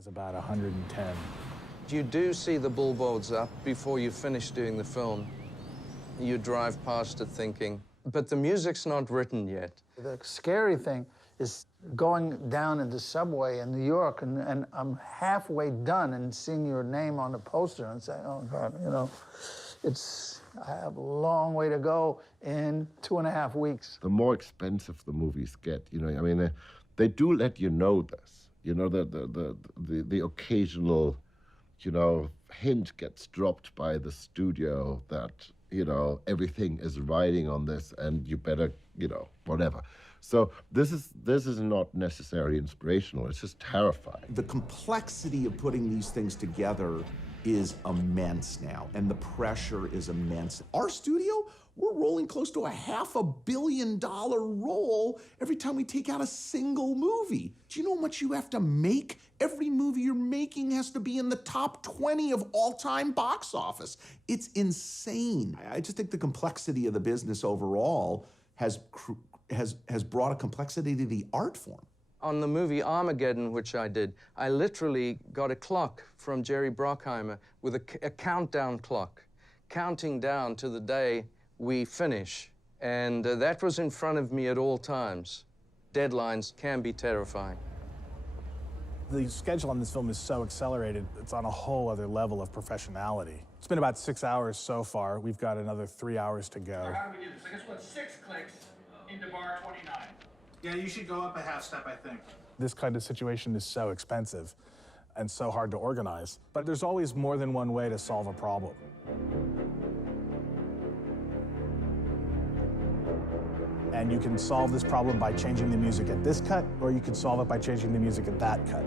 has about 110. You do see the billboards up before you finish doing the film. You drive past it thinking, but the music's not written yet. The scary thing is going down into Subway in New York and I'm halfway done and seeing your name on the poster and saying, oh God, you know, I have a long way to go in 2.5 weeks. The more expensive the movies get, you know, I mean, they do let you know this. You know, the occasional, you know, hint gets dropped by the studio that, you know, everything is riding on this and you better, you know, whatever. So this is not necessarily inspirational, it's just terrifying. The complexity of putting these things together is immense now, and the pressure is immense. Our studio, we're rolling close to a $500 million roll every time we take out a single movie. Do you know how much you have to make? Every movie you're making has to be in the top 20 of all-time box office. It's insane. I just think the complexity of the business overall has brought a complexity to the art form. On the movie Armageddon, which I did, I literally got a clock from Jerry Bruckheimer with a countdown clock, counting down to the day we finish. And that was in front of me at all times. Deadlines can be terrifying. The schedule on this film is so accelerated, it's on a whole other level of professionality. It's been about 6 hours so far. We've got another 3 hours to go. How do we do this? I guess what, 6 clicks into bar 29. Yeah, you should go up a half step, I think. This kind of situation is so expensive and so hard to organize. But there's always more than one way to solve a problem. And you can solve this problem by changing the music at this cut, or you can solve it by changing the music at that cut.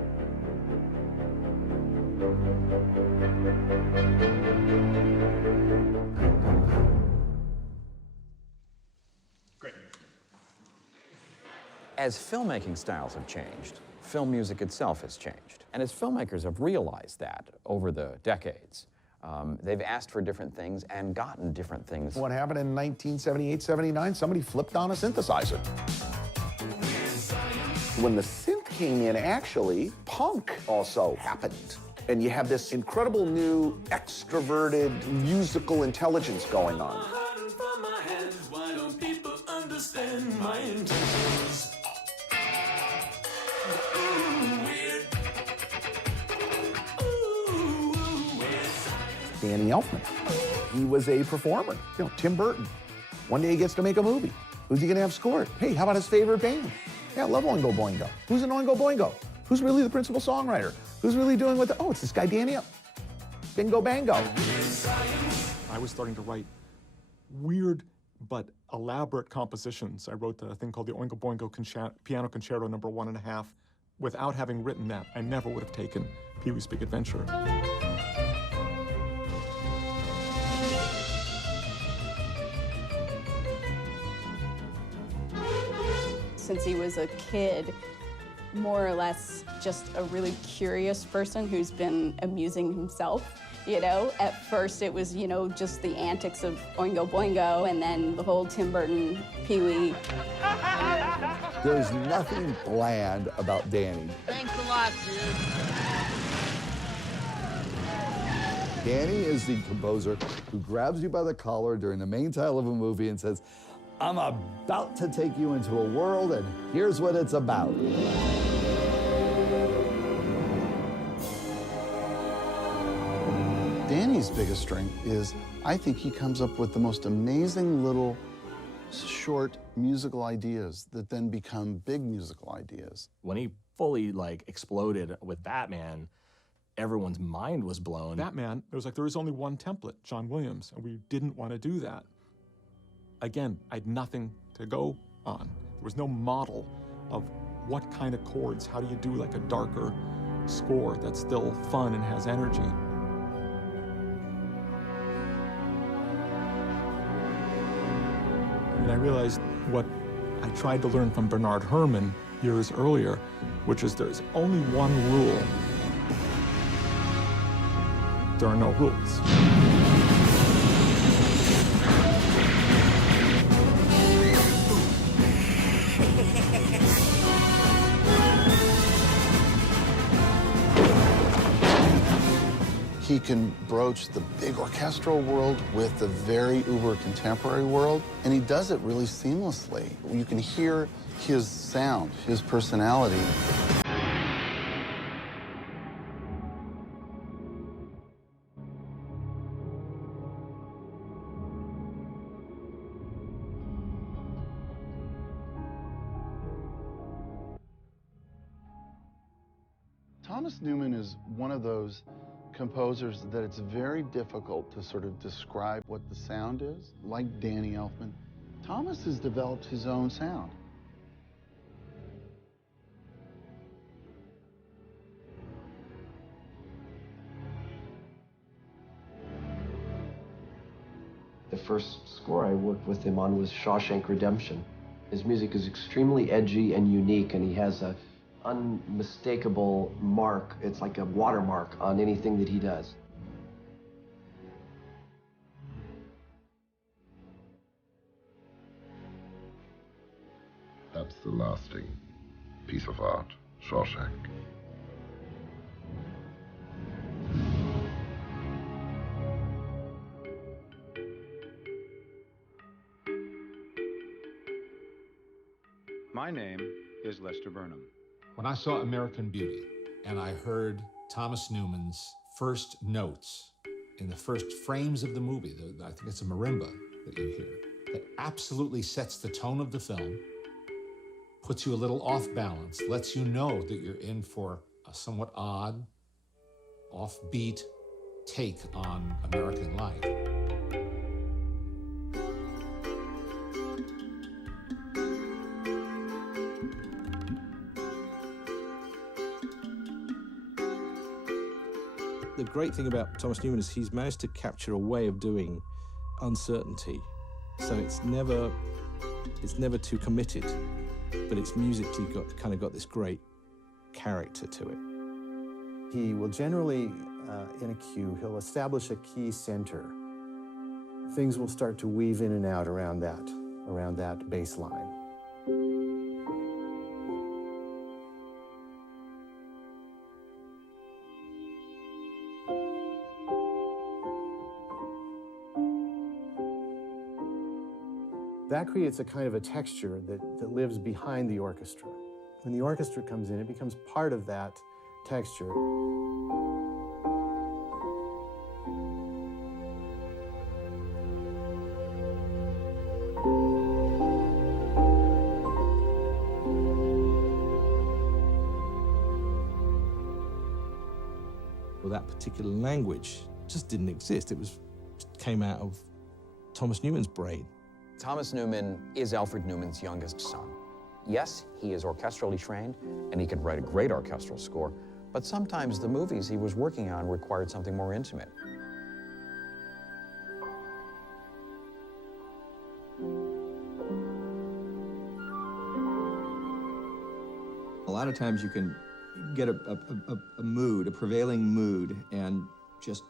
Great. As filmmaking styles have changed, film music itself has changed. And as filmmakers have realized that over the decades, they've asked for different things and gotten different things. What happened in 1978, 79? Somebody flipped on a synthesizer. When the synth came in, actually, punk also happened. And you have this incredible new extroverted musical intelligence going on. Danny Elfman. He was a performer. You know, Tim Burton. One day he gets to make a movie. Who's he gonna have score it? Hey, how about his favorite band? Yeah, I love Oingo Boingo. Who's in Oingo Boingo? Who's really the principal songwriter? Who's really doing what oh, it's this guy Danny Elfman. Bingo bango. I was starting to write weird but elaborate compositions. I wrote a thing called the Oingo Boingo Piano Concerto No. 1.5. Without having written that, I never would have taken Pee-wee's Big Adventure. Since he was a kid, more or less just a really curious person who's been amusing himself. You know, at first it was, you know, just the antics of Oingo Boingo and then the whole Tim Burton, Pee-wee. There's nothing bland about Danny. Thanks a lot, dude. Danny is the composer who grabs you by the collar during the main title of a movie and says, I'm about to take you into a world, and here's what it's about. Danny's biggest strength is, I think he comes up with the most amazing little short musical ideas that then become big musical ideas. When he fully exploded with Batman, everyone's mind was blown. Batman, it was like there was only one template, John Williams, and we didn't want to do that. Again, I had nothing to go on. There was no model of what kind of chords, how do you do a darker score that's still fun and has energy. And I realized what I tried to learn from Bernard Herrmann years earlier, which is there's only one rule. There are no rules. He can broach the big orchestral world with the very uber contemporary world, and he does it really seamlessly. You can hear his sound, his personality. Thomas Newman is one of those composers that it's very difficult to sort of describe what the sound is. Like Danny Elfman, Thomas has developed his own sound. The first score I worked with him on was Shawshank Redemption. His music is extremely edgy and unique, and he has a unmistakable mark. It's like a watermark on anything that he does. That's the lasting piece of art, Shawshank. My name is Lester Burnham. When I saw American Beauty and I heard Thomas Newman's first notes in the first frames of the movie, I think it's a marimba that you hear, that absolutely sets the tone of the film, puts you a little off balance, lets you know that you're in for a somewhat odd, offbeat take on American life. The great thing about Thomas Newman is he's managed to capture a way of doing uncertainty. So it's never too committed, but it's musically got this great character to it. He will generally, in a cue, he'll establish a key center. Things will start to weave in and out around that bass line. That creates a kind of a texture that lives behind the orchestra. When the orchestra comes in, it becomes part of that texture. Well, that particular language just didn't exist. It came out of Thomas Newman's brain. Thomas Newman is Alfred Newman's youngest son. Yes, he is orchestrally trained, and he could write a great orchestral score, but sometimes the movies he was working on required something more intimate. A lot of times you can get a mood, a prevailing mood, and just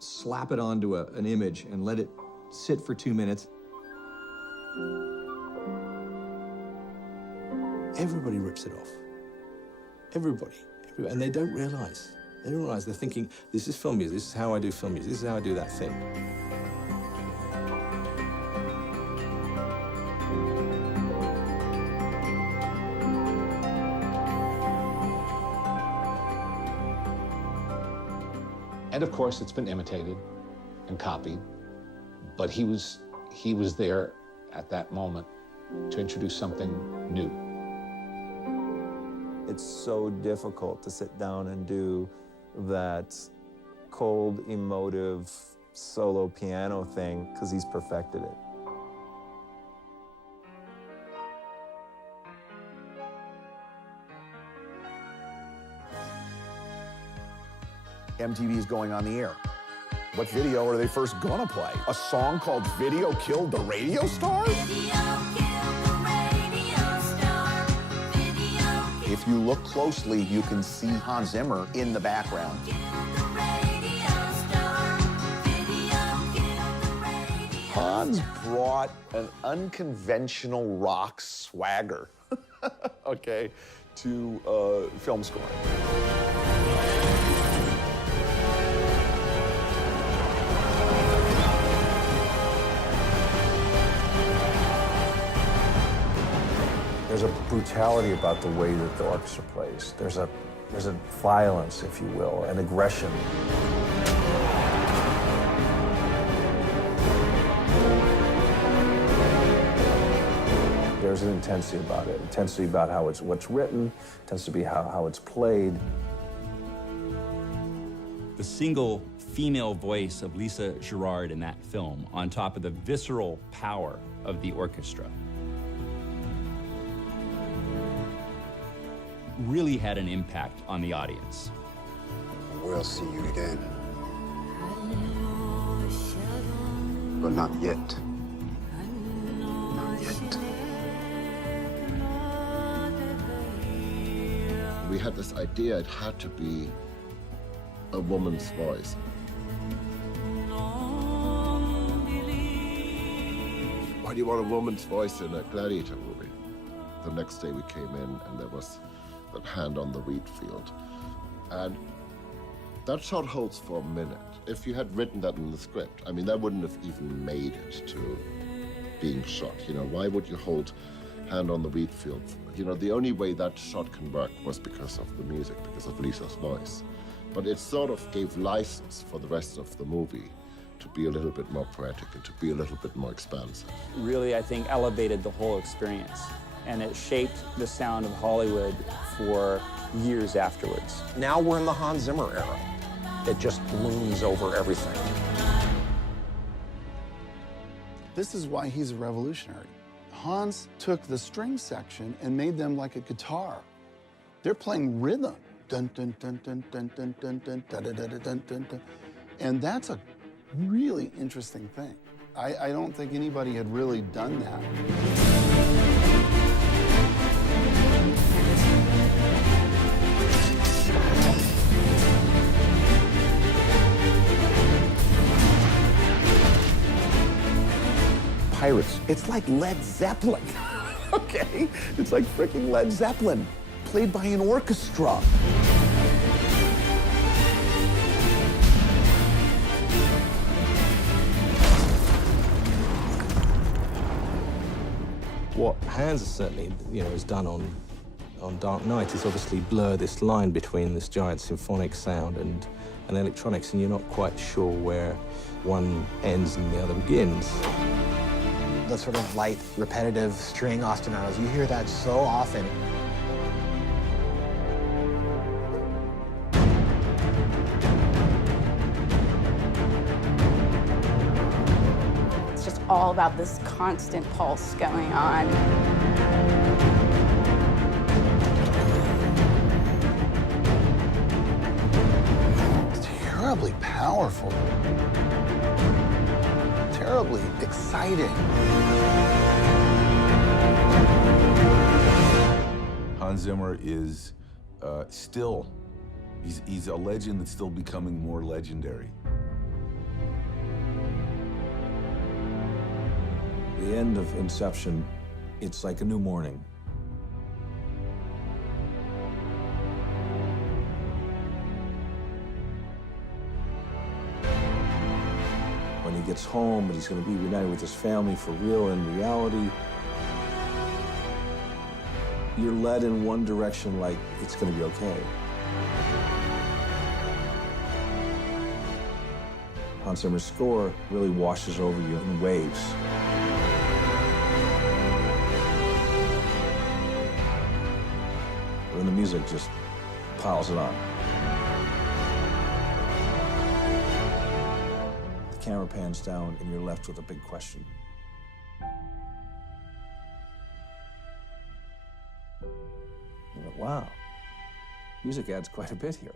slap it onto an image and let it sit for 2 minutes. Everybody rips it off. Everybody. And they don't realize. They don't realize. They're thinking, this is film music. This is how I do film music. This is how I do that thing. And of course, it's been imitated and copied, but he was there at that moment to introduce something new. It's so difficult to sit down and do that cold, emotive, solo piano thing because he's perfected it. MTV's going on the air. What video are they first gonna play? A song called Video Killed the Radio Star? If you look closely, you can see Hans Zimmer in the background. Hans brought an unconventional rock swagger, okay, to film scoring. brutality about the way that the orchestra plays. There's a violence, if you will, an aggression. There's an intensity about it. Intensity about how what's written, intensity to be how it's played. The single female voice of Lisa Gerrard in that film, on top of the visceral power of the orchestra, really had an impact on the audience. We'll see you again. But not yet. Not yet. We had this idea it had to be a woman's voice. Why do you want a woman's voice in a Gladiator movie? The next day we came in and there was that hand on the wheat field. And that shot holds for a minute. If you had written that in the script, I mean, that wouldn't have even made it to being shot. You know, why would you hold hand on the wheat field? You know, the only way that shot can work was because of the music, because of Lisa's voice. But it sort of gave license for the rest of the movie to be a little bit more poetic and to be a little bit more expansive. Really, I think, elevated the whole experience. And it shaped the sound of Hollywood for years afterwards. Now we're in the Hans Zimmer era. It just looms over everything. This is why he's a revolutionary. Hans took the string section and made them like a guitar. They're playing rhythm. Dun, dun, dun, dun, dun, dun, dun, dun, dun, dun, dun, dun, dun, dun. And that's a really interesting thing. I don't think anybody had really done that. Pirates, it's like Led Zeppelin, okay? It's like freaking Led Zeppelin, played by an orchestra. What Hans has certainly, has done on Dark Knight is obviously blur this line between this giant symphonic sound and electronics, and you're not quite sure where one ends and the other begins. The sort of light, repetitive string ostinatos, you hear that so often. It's just all about this constant pulse going on. It's terribly powerful. Terribly exciting. Hans Zimmer is still, he's a legend that's still becoming more legendary. The end of Inception, it's like a new morning. When he gets home and he's going to be reunited with his family for real in reality, you're led in one direction like it's going to be okay. Hans Zimmer's score really washes over you in waves. And the music just piles it on. The camera pans down and you're left with a big question. You go, wow, music adds quite a bit here.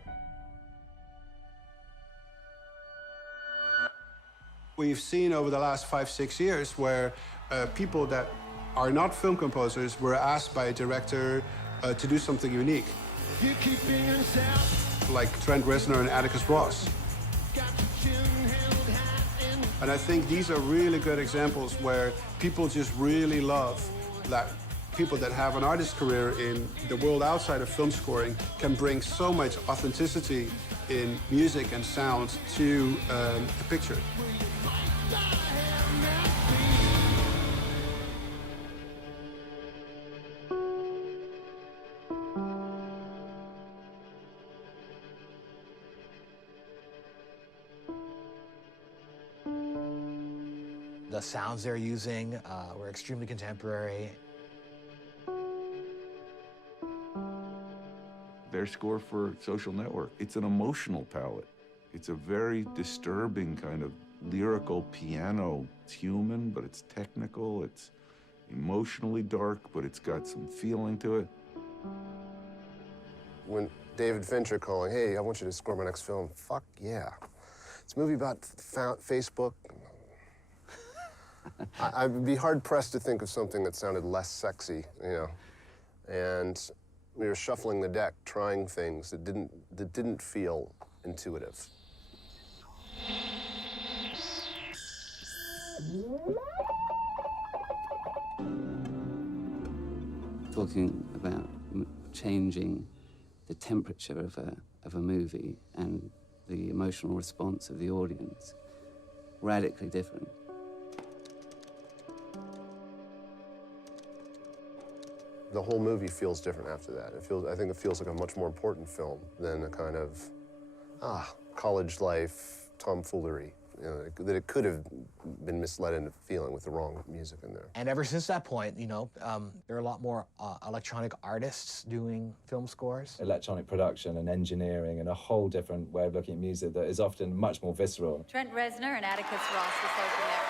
We've seen over the last 5-6 years where people that are not film composers were asked by a director to do something unique. Like Trent Reznor and Atticus Ross. And I think these are really good examples where people just really love that people that have an artist career in the world outside of film scoring can bring so much authenticity in music and sound to the picture. the sounds they're using were extremely contemporary. Their score for Social Network, it's an emotional palette. It's a very disturbing kind of lyrical piano. It's human, but it's technical. It's emotionally dark, but it's got some feeling to it. When David Fincher calling, hey, I want you to score my next film, fuck yeah. It's a movie about Facebook. I'd be hard-pressed to think of something that sounded less sexy, you know. And we were shuffling the deck, trying things that didn't feel intuitive. Talking about changing the temperature of a movie and the emotional response of the audience, radically different. The whole movie feels different after that. I think it feels like a much more important film than a kind of, college life tomfoolery. You know, that it could have been misled into feeling with the wrong music in there. And ever since that point, you know, there are a lot more electronic artists doing film scores. Electronic production and engineering and a whole different way of looking at music that is often much more visceral. Trent Reznor and Atticus Ross, the Social Network.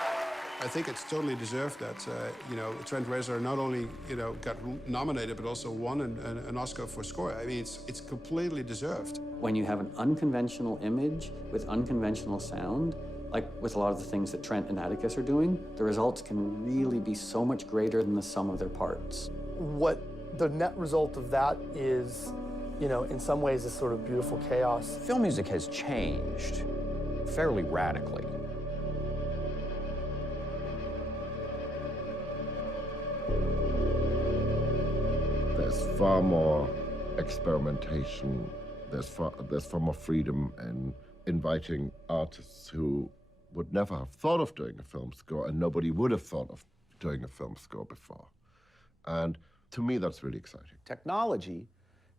I think it's totally deserved that, you know, Trent Reznor not only, you know, got nominated, but also won an Oscar for score. I mean, it's completely deserved. When you have an unconventional image with unconventional sound, like with a lot of the things that Trent and Atticus are doing, the results can really be so much greater than the sum of their parts. What the net result of that is, you know, in some ways, this sort of beautiful chaos. Film music has changed fairly radically. There's far more experimentation. There's far more freedom in inviting artists who would never have thought of doing a film score, and nobody would have thought of doing a film score before. And to me, that's really exciting. Technology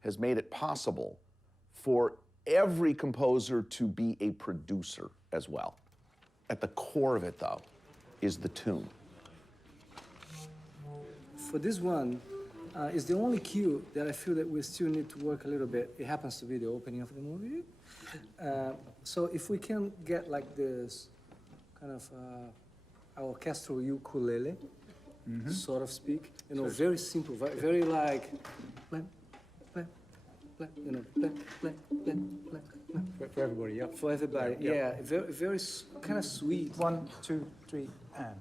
has made it possible for every composer to be a producer as well. At the core of it, though, is the tune. For this one, it's the only cue that I feel that we still need to work a little bit. It happens to be the opening of the movie. So if we can get like this kind of orchestral ukulele, sort of speak, you know, very simple, very like, you know, for everybody, yeah. For everybody, yeah. Very kind of sweet. 1, 2, 3, and.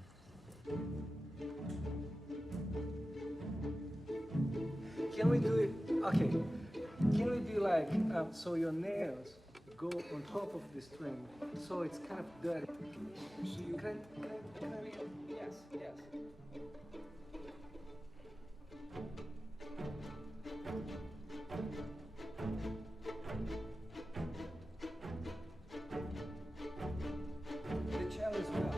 Can we do it? Okay. Can we do like so your nails go on top of the string, so it's kind of dirty. So you can yes. The cello as well.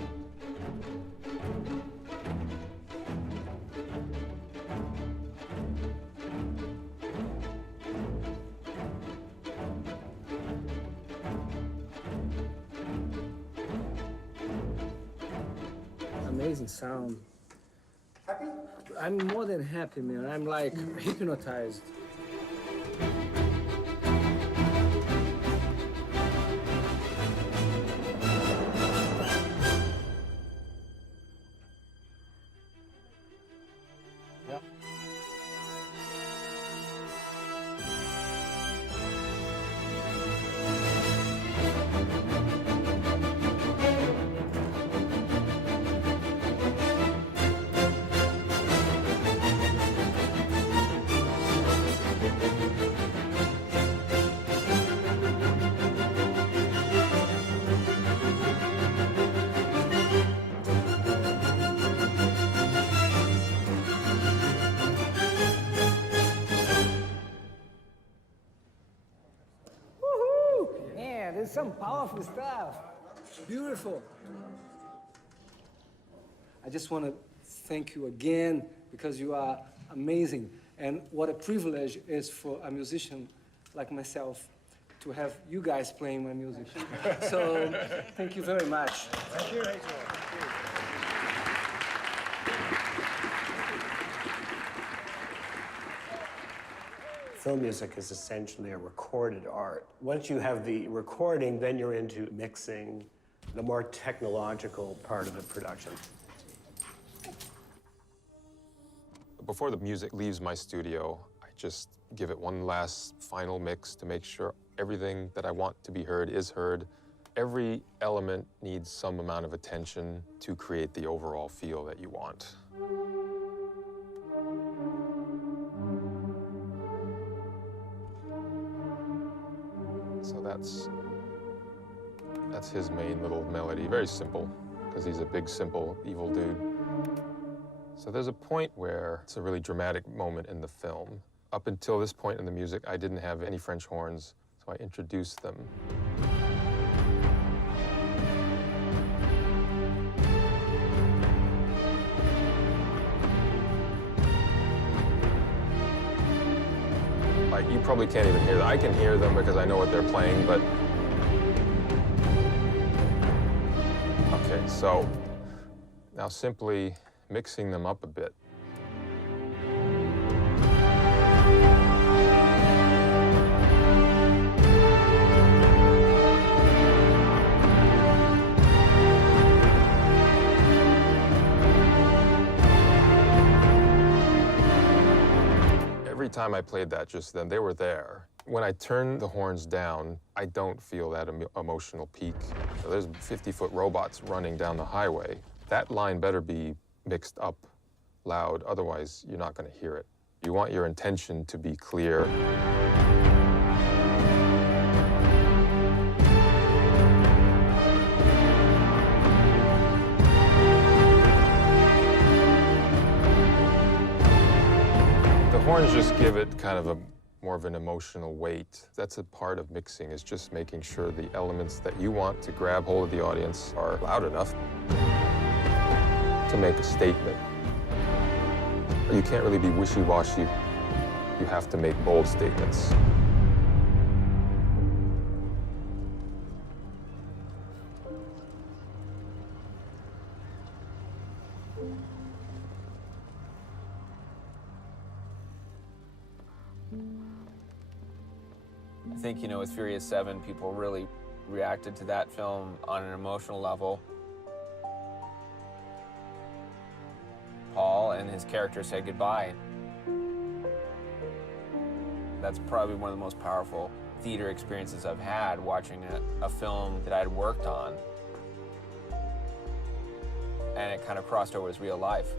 Amazing sound. Happy? I'm more than happy, man. I'm like hypnotized. There's some powerful stuff. Beautiful. I just want to thank you again because you are amazing. And what a privilege it is for a musician like myself to have you guys playing my music. So thank you very much. Thank you, Rachel. Thank you. Film music is essentially a recorded art. Once you have the recording, then you're into mixing, the more technological part of the production. Before the music leaves my studio, I just give it one last final mix to make sure everything that I want to be heard is heard. Every element needs some amount of attention to create the overall feel that you want. So that's his main little melody. Very simple, because he's a big, simple, evil dude. So there's a point where it's a really dramatic moment in the film. Up until this point in the music, I didn't have any French horns, so I introduced them. Like, you probably can't even hear them. I can hear them because I know what they're playing, but... Okay, so now simply mixing them up a bit. Every time I played that just then, they were there. When I turn the horns down, I don't feel that emotional peak. So there's 50-foot robots running down the highway. That line better be mixed up loud, otherwise you're not going to hear it. You want your intention to be clear. The horns just give it kind of more of an emotional weight. That's a part of mixing, is just making sure the elements that you want to grab hold of the audience are loud enough to make a statement. You can't really be wishy-washy. You have to make bold statements. I think, you know, with Furious 7, people really reacted to that film on an emotional level. Paul and his character said goodbye. That's probably one of the most powerful theater experiences I've had, watching a film that I'd worked on. And it kind of crossed over as real life.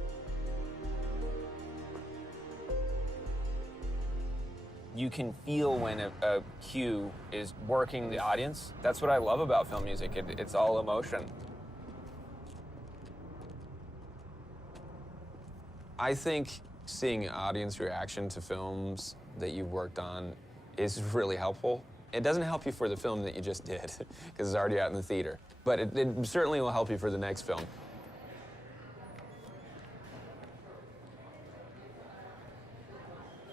You can feel when a cue is working the audience. That's what I love about film music. It's all emotion. I think seeing audience reaction to films that you've worked on is really helpful. It doesn't help you for the film that you just did, because it's already out in the theater. But it certainly will help you for the next film.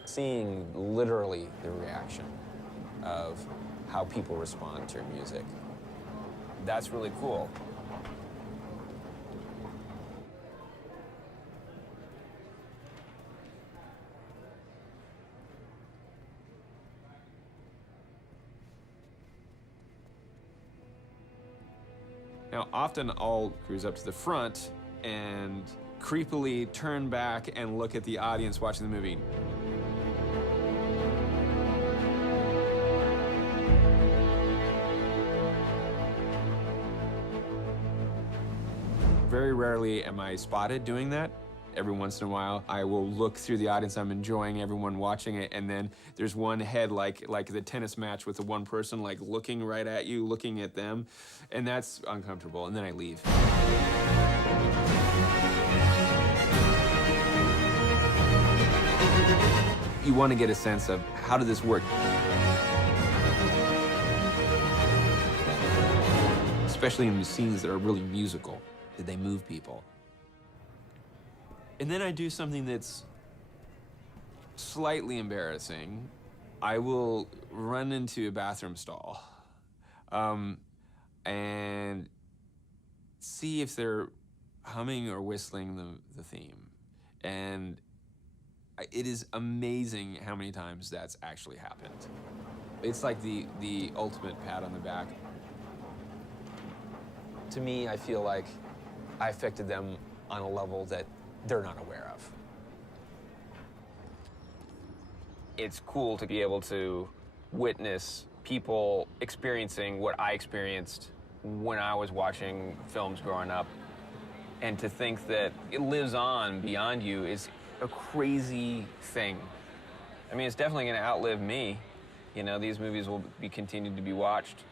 Seeing literally the reaction of how people respond to your music, that's really cool. Now, often I'll cruise up to the front and creepily turn back and look at the audience watching the movie. Very rarely am I spotted doing that. Every once in a while, I will look through the audience. I'm enjoying everyone watching it, and then there's one head, like the tennis match with the one person, like looking right at you, looking at them, and that's uncomfortable, and then I leave. You want to get a sense of, how did this work? Especially in the scenes that are really musical. Did they move people? And then I do something that's slightly embarrassing. I will run into a bathroom stall and see if they're humming or whistling the theme. And It is amazing how many times that's actually happened. It's like the ultimate pat on the back. To me, I feel like I affected them on a level that they're not aware of. It's cool to be able to witness people experiencing what I experienced when I was watching films growing up. And to think that it lives on beyond you is a crazy thing. I mean, it's definitely gonna outlive me. You know, these movies will be continued to be watched,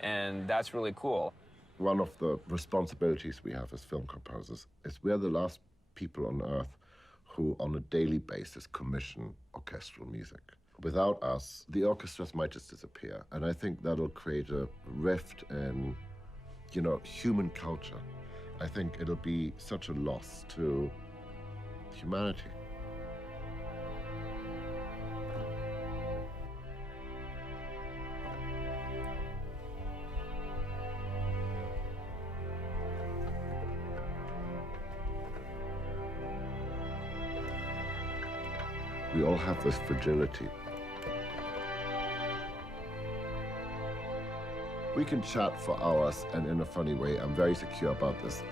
and that's really cool. One of the responsibilities we have as film composers is we're the last people on earth who on a daily basis commission orchestral music. Without us, the orchestras might just disappear. And I think that'll create a rift in, you know, human culture. I think it'll be such a loss to humanity. We all have this fragility. We can chat for hours, and in a funny way, I'm very secure about this.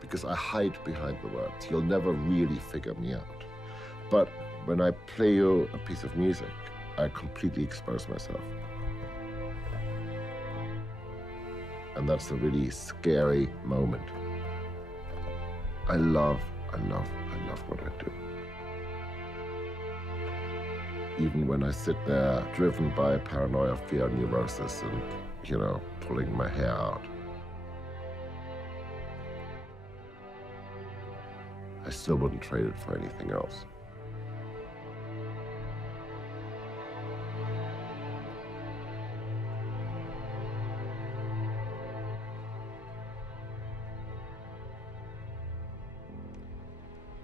Because I hide behind the words. You'll never really figure me out. But when I play you a piece of music, I completely expose myself. And that's a really scary moment. I love what I do. Even when I sit there driven by paranoia, fear, neurosis, and, you know, pulling my hair out. I still wouldn't trade it for anything else.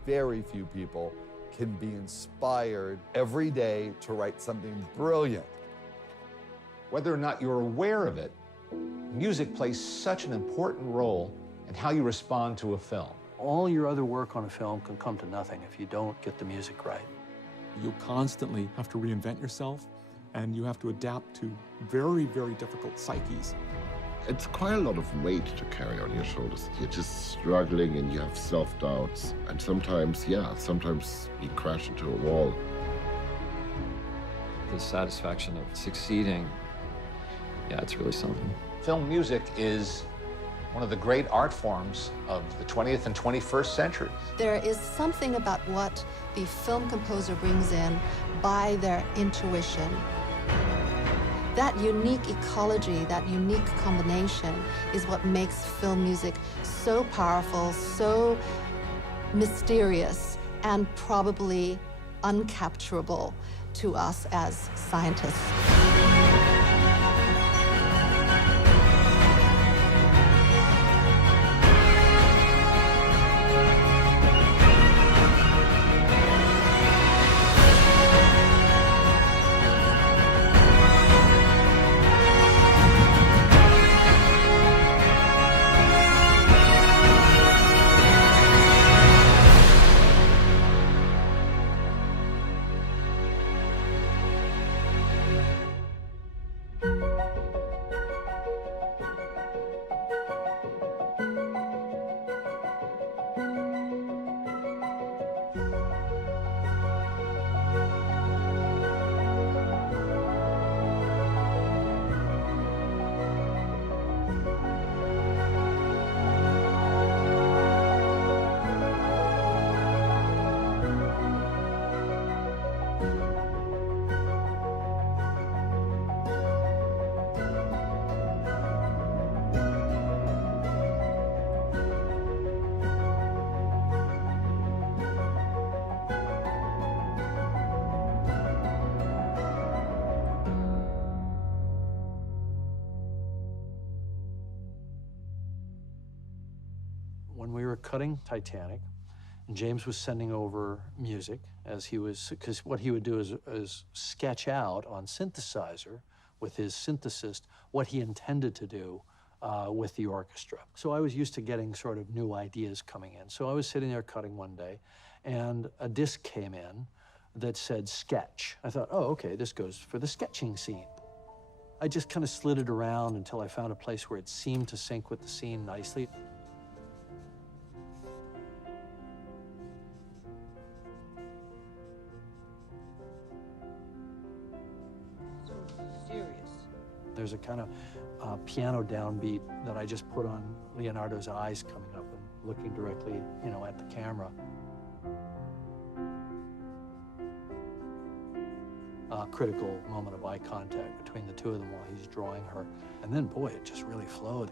Very few people can be inspired every day to write something brilliant. Whether or not you're aware of it, music plays such an important role in how you respond to a film. All your other work on a film can come to nothing if you don't get the music right. You constantly have to reinvent yourself, and you have to adapt to very, very difficult psyches. It's quite a lot of weight to carry on your shoulders. You're just struggling and you have self-doubts. And sometimes, sometimes you crash into a wall. The satisfaction of succeeding, it's really something. Film music is one of the great art forms of the 20th and 21st centuries. There is something about what the film composer brings in by their intuition. That unique ecology, that unique combination is what makes film music so powerful, so mysterious, and probably uncapturable to us as scientists. When we were cutting Titanic, James was sending over music as he was, because what he would do is sketch out on synthesizer with his synthesist what he intended to do with the orchestra. So I was used to getting sort of new ideas coming in. So I was sitting there cutting one day, and a disc came in that said sketch. I thought, oh, okay, this goes for the sketching scene. I just kind of slid it around until I found a place where it seemed to sync with the scene nicely. There's a kind of piano downbeat that I just put on Leonardo's eyes coming up and looking directly, you know, at the camera. A critical moment of eye contact between the two of them while he's drawing her. And then, boy, it just really flowed.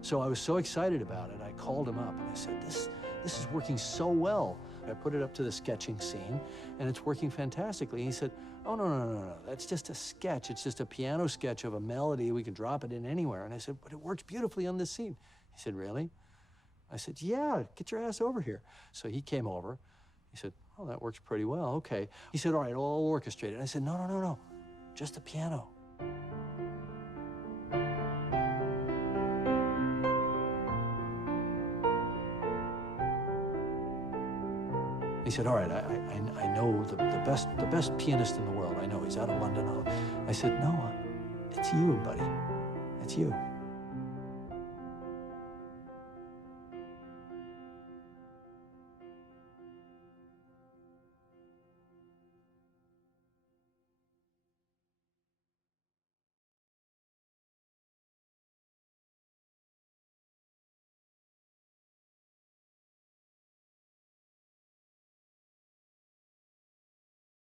So I was so excited about it, I called him up and I said, this is working so well. I put it up to the sketching scene, and it's working fantastically. And he said, oh, no, that's just a sketch. It's just a piano sketch of a melody. We can drop it in anywhere. And I said, but it works beautifully on this scene. He said, really? I said, yeah, get your ass over here. So he came over. He said, oh, that works pretty well, okay. He said, all right, I'll orchestrate it. I said, no, just the piano. He said, all right, I know the best pianist in the world. I know, he's out of London. I said, no, it's you, buddy. It's you.